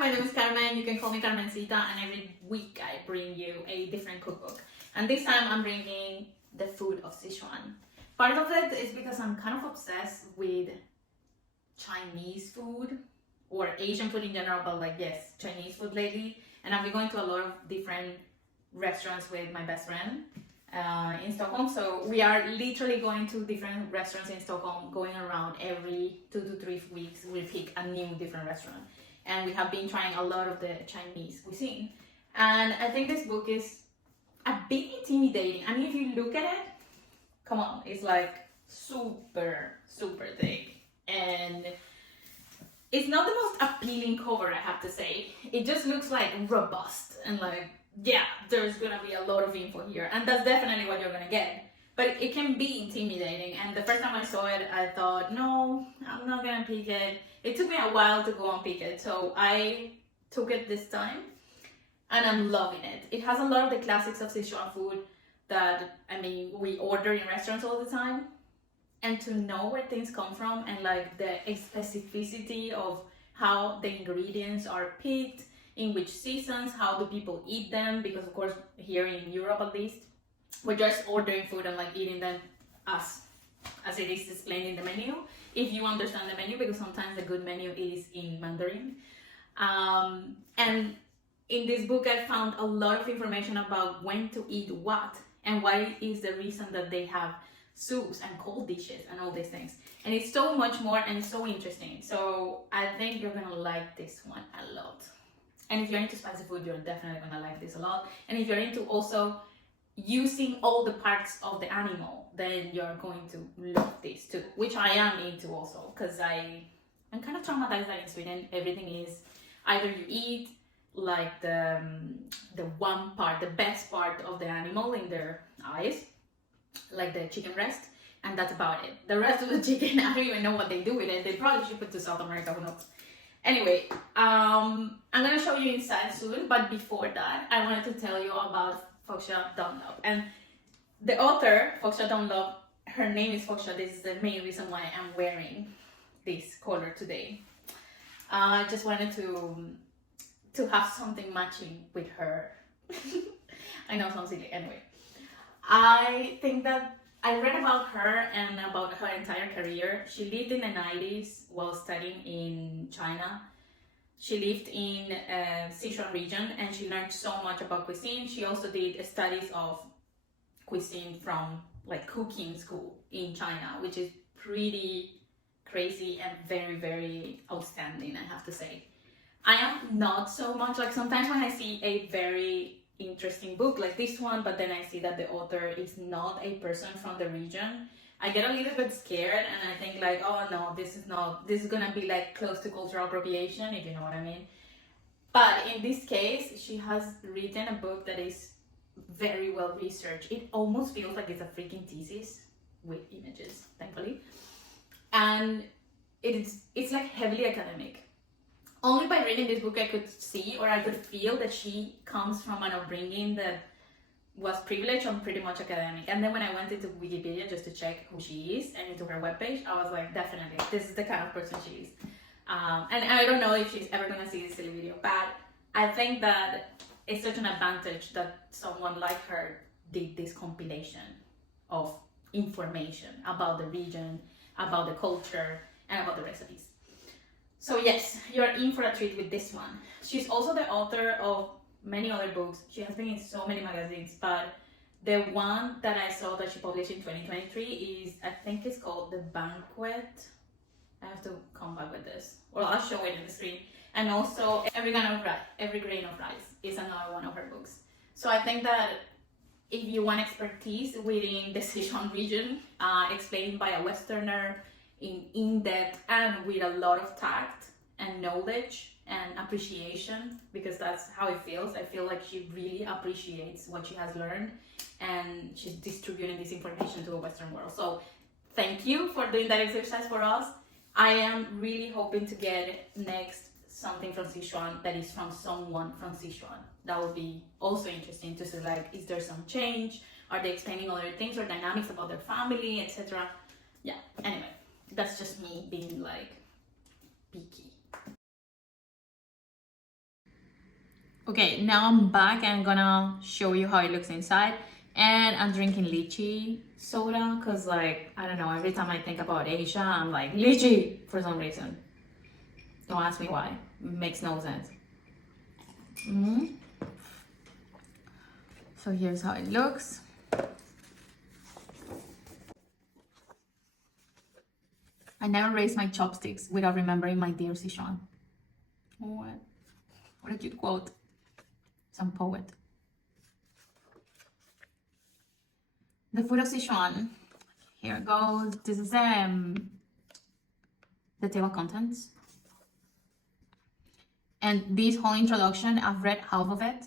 my name is Carmen. You can call me Carmencita, and every week I bring you a different cookbook. And this time I'm bringing the Food of Sichuan. Part of it is because I'm kind of obsessed with Chinese food or Asian food in general, but like, yes, Chinese food lately. And I've been going to a lot of different restaurants with my best friend in Stockholm. So we are literally going to different restaurants in Stockholm, going around every 2 to 3 weeks. We pick a new different restaurant. And we have been trying a lot of the Chinese cuisine. And I think this book is a bit intimidating. I mean, if you look at it, come on, it's like super, super thick. And it's not the most appealing cover, I have to say. It just looks like robust and like, yeah, there's gonna be a lot of info here. And that's definitely what you're gonna get. But it can be intimidating. And the first time I saw it, I thought, no, I'm not gonna pick it. It took me a while to go and pick it. So I took it this time and I'm loving it. It has a lot of the classics of Sichuan food that, I mean, we order in restaurants all the time. And to know where things come from and like the specificity of how the ingredients are picked, in which seasons, how do people eat them, because of course here in Europe at least, we're just ordering food and like eating them as it is displayed in the menu, if you understand the menu, because sometimes the good menu is in Mandarin. And in this book I found a lot of information about when to eat what and why is the reason that they have soups and cold dishes and all these things. And it's so much more and so interesting. So I think you're gonna like this one a lot. And if you're into spicy food, you're definitely gonna like this a lot. And if you're into also using all the parts of the animal, then you're going to love this too, which I am into also, because I'm kind of traumatized that in Sweden everything is either you eat like the one part, the best part of the animal in their eyes, like the chicken breast, and that's about it. The rest of the chicken, I don't even know what they do with it. They probably ship it to South America, who knows. Anyway, I'm gonna show you inside soon, but before that, I wanted to tell you about Fucshia Dunlop. And the author, Fucshia Dunlop, her name is Fucshia. This is the main reason why I'm wearing this color today. I just wanted to have something matching with her. I know, sounds silly. Anyway, I think that I read about her and about her entire career. She lived in the 90s while studying in China. She lived in Sichuan region and she learned so much about cuisine. She also did studies of cuisine from like cooking school in China, which is pretty crazy and very, very outstanding, I have to say. I am not so much, like sometimes when I see a very interesting book like this one, but then I see that the author is not a person from the region, I get a little bit scared and I think like, oh no, this is gonna be like close to cultural appropriation, if you know what I mean. But in this case, she has written a book that is very well researched. It almost feels like it's a freaking thesis with images, thankfully. And it's like heavily academic. Only by reading this book I could see, or I could feel that she comes from an upbringing that was privileged and pretty much academic. And then when I went into Wikipedia just to check who she is and into her webpage, I was like, definitely, this is the kind of person she is. And I don't know if she's ever gonna see this silly video, but I think that it's such an advantage that someone like her did this compilation of information about the region, about the culture, and about the recipes. So yes, you're in for a treat with this one. She's also the author of many other books. She has been in so many magazines, but the one that I saw that she published in 2023 is, I think it's called The Banquet. I have to come back with this. Well, I'll show it in the screen. And also Every Grain of Rice is another one of her books. So I think that if you want expertise within the Sichuan region, explained by a Westerner, in-depth and with a lot of tact and knowledge and appreciation, because that's how it feels. I feel like she really appreciates what she has learned and she's distributing this information to the Western world. So thank you for doing that exercise for us. I am really hoping to get next something from Sichuan that is from someone from Sichuan. That would be also interesting to see, like, is there some change? Are they explaining other things or dynamics about their family, etc.? Yeah, anyway. That's just me being like picky. Okay, now I'm back and I'm gonna show you how it looks inside. And I'm drinking lychee soda because, like, I don't know, every time I think about Asia, I'm like, lychee for some reason. Don't ask me why. It makes no sense. So here's how it looks. I never raise my chopsticks without remembering my dear Sichuan. What a cute quote. Some poet. The Food of Sichuan. Here it goes. This is the table of contents. And this whole introduction, I've read half of it,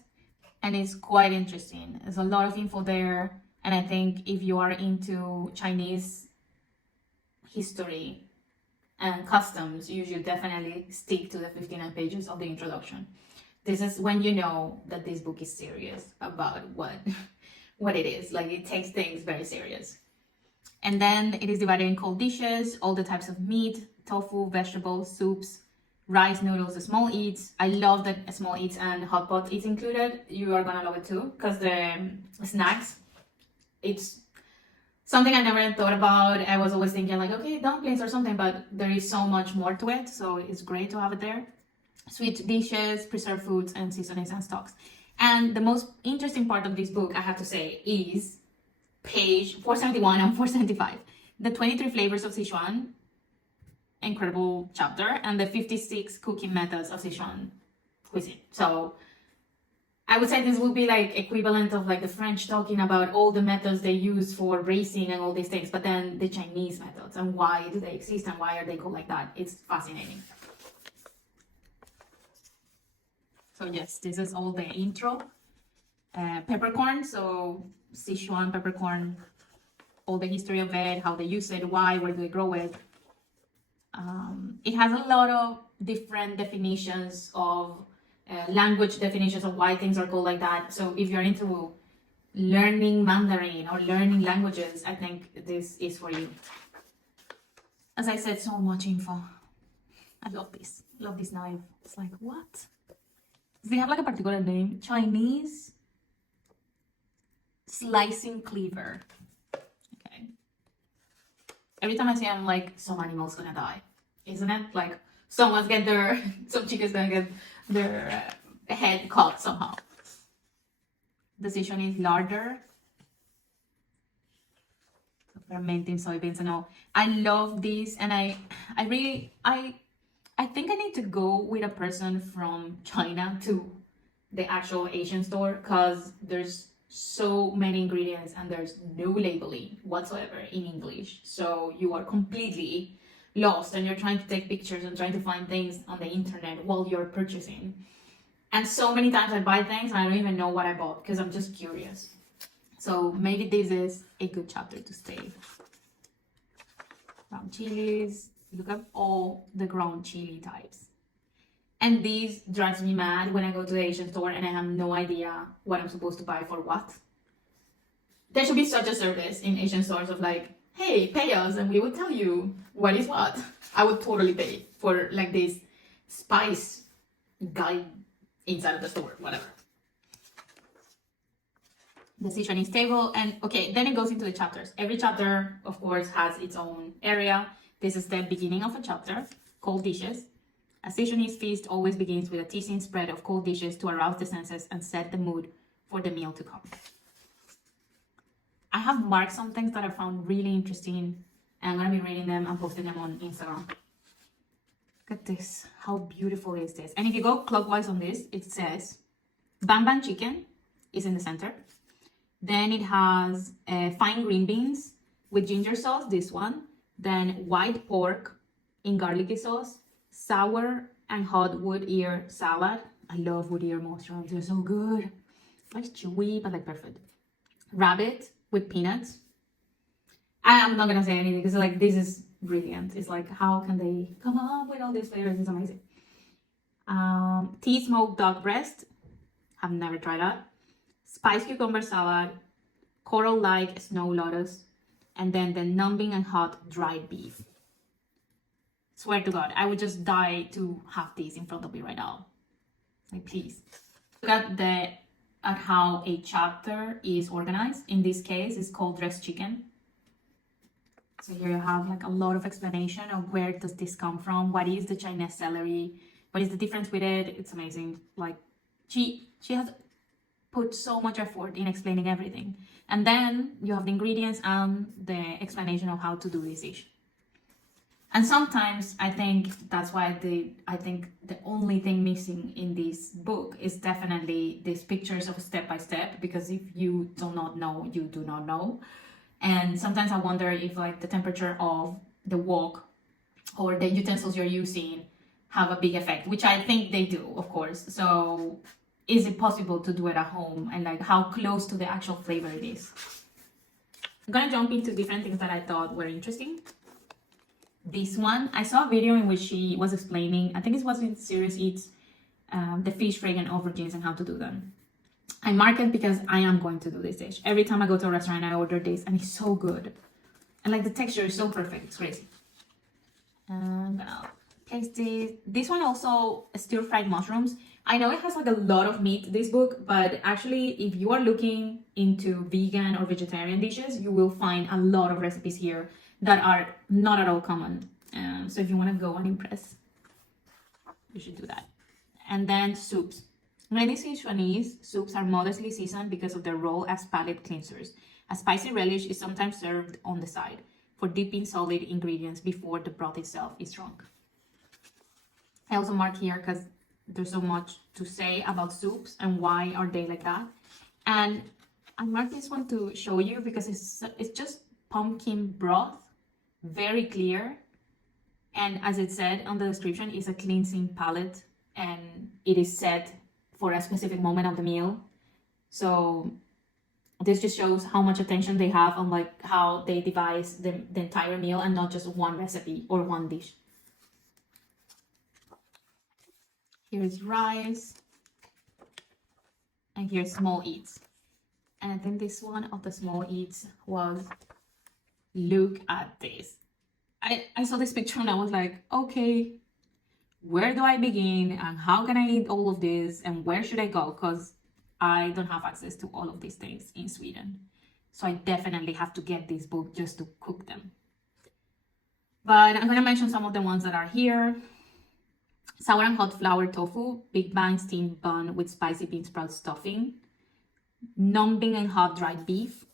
and it's quite interesting. There's a lot of info there, and I think if you are into Chinese history and customs, you should definitely stick to the 59 pages of the introduction. This is when you know that this book is serious about what it is. Like, it takes things very serious. And then it is divided in cold dishes, all the types of meat, tofu, vegetables, soups, rice, noodles, the small eats. I love that small eats and hot pot is included. You are gonna love it too, because the snacks, it's something I never thought about. I was always thinking like, okay, dumplings or something, but there is so much more to it, so it's great to have it there. Sweet dishes, preserved foods, and seasonings and stocks. And the most interesting part of this book, I have to say, is page 471 and 475. The 23 flavors of Sichuan, incredible chapter, and the 56 cooking methods of Sichuan cuisine. So I would say this would be like equivalent of like the French talking about all the methods they use for racing and all these things, but then the Chinese methods and why do they exist and why are they called like that. It's fascinating. So yes, this is all the intro. Peppercorn, so Sichuan peppercorn, all the history of it, how they use it, why, where do they grow it. It has a lot of different definitions of language definitions of why things are called like that. So if you're into learning Mandarin or learning languages, I think this is for you. As I said, so much info. I love this. Love this knife. It's like, what? Does it have like a particular name? Chinese slicing cleaver. Okay. Every time I see it, I'm like, some animal's gonna die, isn't it? Like, some chicken's gonna get their head caught somehow. The Sichuan is larger. Fermenting soybeans and all. I love this, and I think I need to go with a person from China to the actual Asian store, because there's so many ingredients and there's no labeling whatsoever in English. So you are completely lost and you're trying to take pictures and trying to find things on the internet while you're purchasing. And so many times I buy things and I don't even know what I bought because I'm just curious. So maybe this is a good chapter to stay. Ground chilies. Look at all the ground chili types. And this drives me mad when I go to the Asian store and I have no idea what I'm supposed to buy for what. There should be such a service in Asian stores of like, hey, pay us and we will tell you what is what. I would totally pay for like this spice guide inside of the store, whatever. The Sichuanese table, and okay, then it goes into the chapters. Every chapter, of course, has its own area. This is the beginning of a chapter, cold dishes. A Sichuanese feast always begins with a teasing spread of cold dishes to arouse the senses and set the mood for the meal to come. I have marked some things that I found really interesting, and I'm going to be reading them and posting them on Instagram. Look at this. How beautiful is this? And if you go clockwise on this, it says Bang Bang chicken is in the center. Then it has fine green beans with ginger sauce, this one. Then white pork in garlicky sauce. Sour and hot wood ear salad. I love wood ear mushrooms. They're so good. Like chewy, but like perfect. Rabbit with peanuts. I'm not gonna say anything because like this is brilliant. It's like, how can they come up with all these flavors? It's amazing. Tea smoked dog breast. I've never tried that. Spiced cucumber salad. Coral-like snow lotus. And then the numbing and hot dried beef. Swear to God, I would just die to have these in front of me right now. Like, please. Look at how a chapter is organized. In this case, it's called dressed chicken. So here you have like a lot of explanation of where does this come from, what is the Chinese celery, what is the difference with it. It's amazing. Like she has put so much effort in explaining everything. And then you have the ingredients and the explanation of how to do this dish. And sometimes I think that's why I think the only thing missing in this book is definitely these pictures of step by step, because if you do not know, you do not know. And sometimes I wonder if like the temperature of the wok or the utensils you're using have a big effect, which I think they do, of course. So is it possible to do it at home, and like how close to the actual flavor it is? I'm gonna jump into different things that I thought were interesting. This one, I saw a video in which she was explaining, I think it was in Serious Eats, the fish fragrant aubergines and how to do them. I mark it because I am going to do this dish. Every time I go to a restaurant, I order this, and it's so good. And like the texture is so perfect, it's crazy. I'm gonna place this. This one also stir-fried mushrooms. I know it has like a lot of meat, this book, but actually if you are looking into vegan or vegetarian dishes, you will find a lot of recipes here that are not at all common. So if you want to go and impress, you should do that. And then soups. Many Sichuanese soups are modestly seasoned because of their role as palate cleansers. A spicy relish is sometimes served on the side for dipping solid ingredients before the broth itself is drunk. I also mark here because there's so much to say about soups and why are they like that. And I marked this one to show you because it's just pumpkin broth, very clear. And as it said on the description, it's a cleansing palate, and it is set for a specific moment of the meal. So this just shows how much attention they have on like how they devise the entire meal and not just one recipe or one dish. Here's rice, and here's small eats. And I think this one of the small eats was, look at this. I saw this picture and I was like, okay, where do I begin and how can I eat all of this and where should I go? Because I don't have access to all of these things in Sweden. So I definitely have to get this book just to cook them. But I'm going to mention some of the ones that are here. Sour and hot flour tofu, Big Bang steamed bun with spicy bean sprout stuffing, numbing and hot dried beef,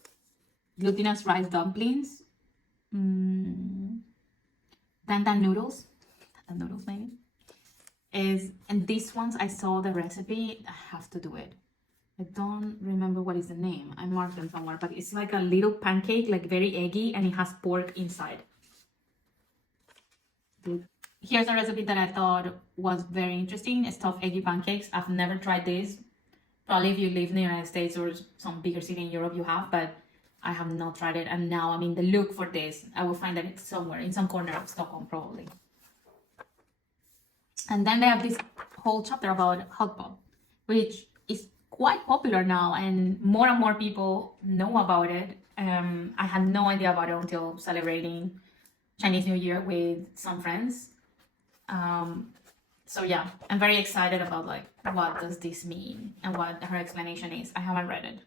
glutinous rice dumplings, dandan noodles maybe. And these ones, I saw the recipe, I have to do it. I don't remember what is the name. I marked them somewhere, but it's like a little pancake, like very eggy, and it has pork inside. Here's a recipe that I thought was very interesting. Stuffed eggy pancakes. I've never tried this. Probably if you live in the United States or some bigger city in Europe, you have, but I have not tried it. And now I'm in the look for this. I will find that it's somewhere in some corner of Stockholm, probably. And then they have this whole chapter about hot pot, which is quite popular now, and more people know about it. I had no idea about it until celebrating Chinese New Year with some friends. So yeah, I'm very excited about like what does this mean and what her explanation is. I haven't read it.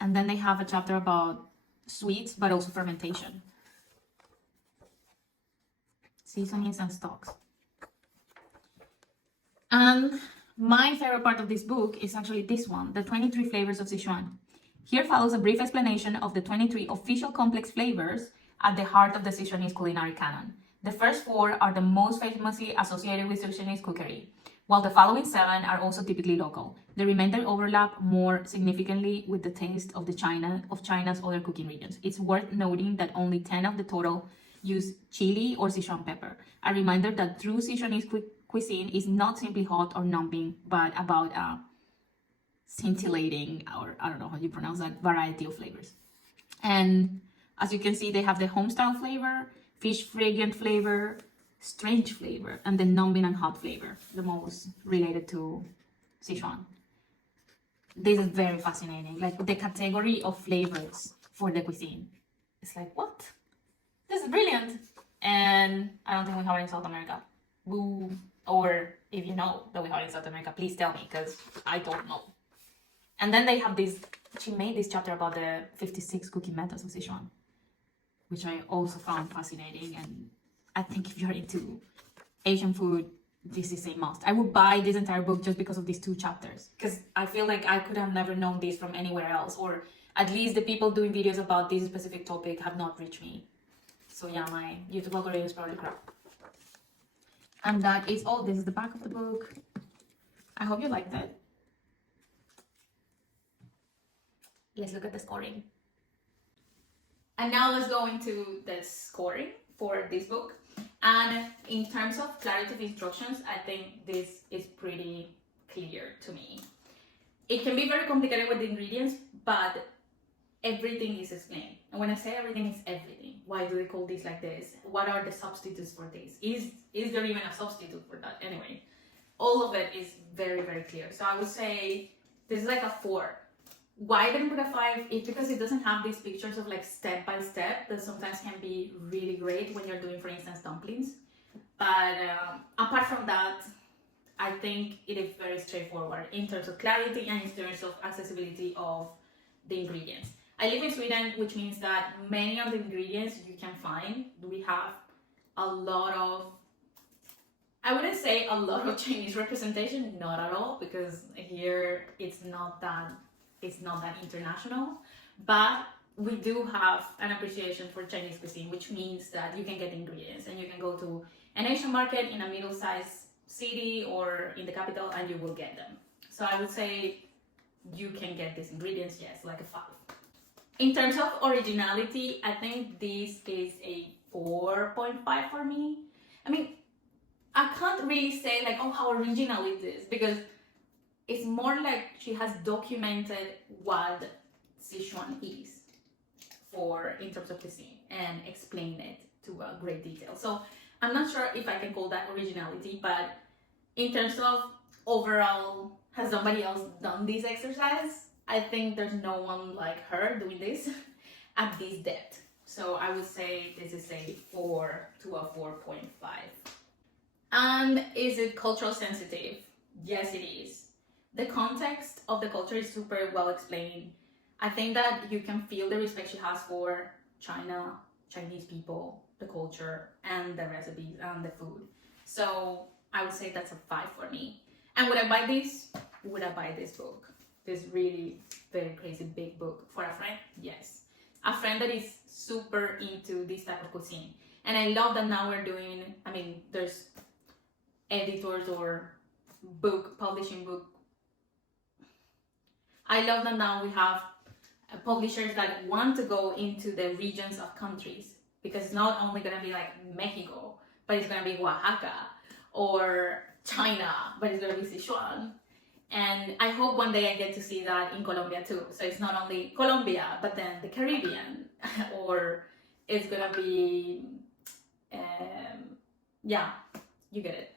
And then they have a chapter about sweets, but also fermentation, seasonings and stocks. And my favorite part of this book is actually this one, the 23 flavors of Sichuan. Here follows a brief explanation of the 23 official complex flavors at the heart of the Sichuanese culinary canon. The first 4 are the most famously associated with Sichuanese cookery, while the following 7 are also typically local. The remainder overlap more significantly with the taste of China's other cooking regions. It's worth noting that only 10 of the total use chili or Sichuan pepper. A reminder that true Sichuanese cuisine is not simply hot or numbing, but about a scintillating, or I don't know how you pronounce that, variety of flavors. And as you can see, they have the homestyle flavor, fish fragrant flavor, strange flavor, and the numbing and hot flavor, the most related to Sichuan. This is very fascinating, like the category of flavors for the cuisine. It's like, what? This is brilliant. And I don't think we have it in South America. Boo. Or If you know that we are in South America, please tell me, because I don't know. And then they have this, she made this chapter about the 56 cooking methods of Sichuan, which I also found fascinating. And I think if you're into Asian food, this is a must. I would buy this entire book just because of these 2 chapters, because I feel like I could have never known this from anywhere else, or at least the people doing videos about this specific topic have not reached me. So yeah, my YouTube algorithm is probably crap. And that is all. This is the back of the book. I hope you liked it. Let's look at the scoring. And now let's go into the scoring for this book. And in terms of clarity of instructions, I think this is pretty clear to me. It can be very complicated with the ingredients, but everything is explained. And when I say everything, is everything. Why do they call this like this? What are the substitutes for this? Is there even a substitute for that? Anyway, all of it is very, very clear. So I would say this is like a 4. Why I didn't put a 5 is because it doesn't have these pictures of like step by step that sometimes can be really great when you're doing, for instance, dumplings. But apart from that, I think it is very straightforward in terms of clarity and in terms of accessibility of the ingredients. I live in Sweden, which means that many of the ingredients you can find. We have a lot of, I wouldn't say a lot of Chinese representation, not at all, because here it's not that international, but we do have an appreciation for Chinese cuisine, which means that you can get ingredients and you can go to an Asian market in a middle-sized city or in the capital and you will get them. So I would say you can get these ingredients, yes, like a 5. In terms of originality, I think this is a 4.5 for me. I mean, I can't really say like, oh, how original is this, because it's more like she has documented what Sichuan is in terms of cuisine and explain it to a great detail. So I'm not sure if I can call that originality, but in terms of overall, has somebody else done this exercise? I think there's no one like her doing this at this depth. So I would say this is a 4 to a 4.5. And is it cultural sensitive? Yes, it is. The context of the culture is super well explained. I think that you can feel the respect she has for China, Chinese people, the culture, and the recipes and the food. So I would say that's a 5 for me. And would I buy this? Would I buy this book? This really very crazy big book for a friend? Yes. A friend that is super into this type of cuisine. And I love that now we're doing, I mean, there's editors or publishing book. I love that now we have publishers that want to go into the regions of countries, because it's not only going to be like Mexico, but it's going to be Oaxaca, or China, but it's going to be Sichuan. And I hope one day I get to see that in Colombia too. So it's not only Colombia, but then the Caribbean, or it's going to be, yeah, you get it.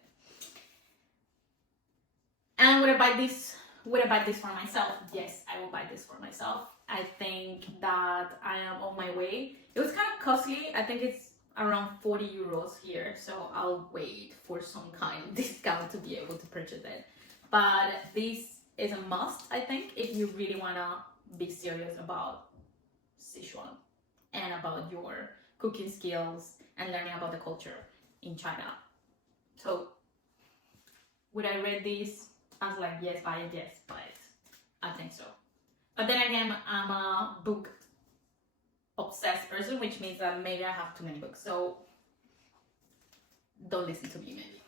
And would I buy this? Would I buy this for myself? Yes, I will buy this for myself. I think that I am on my way. It was kind of costly. I think it's around 40 euros here. So I'll wait for some kind of discount to be able to purchase it. But this is a must, I think, if you really want to be serious about Sichuan and about your cooking skills and learning about the culture in China. So would I read this? I was like, yes, buy it, yes, buy it. I think so. But then again, I'm a book obsessed person, which means that maybe I have too many books. So don't listen to me, maybe.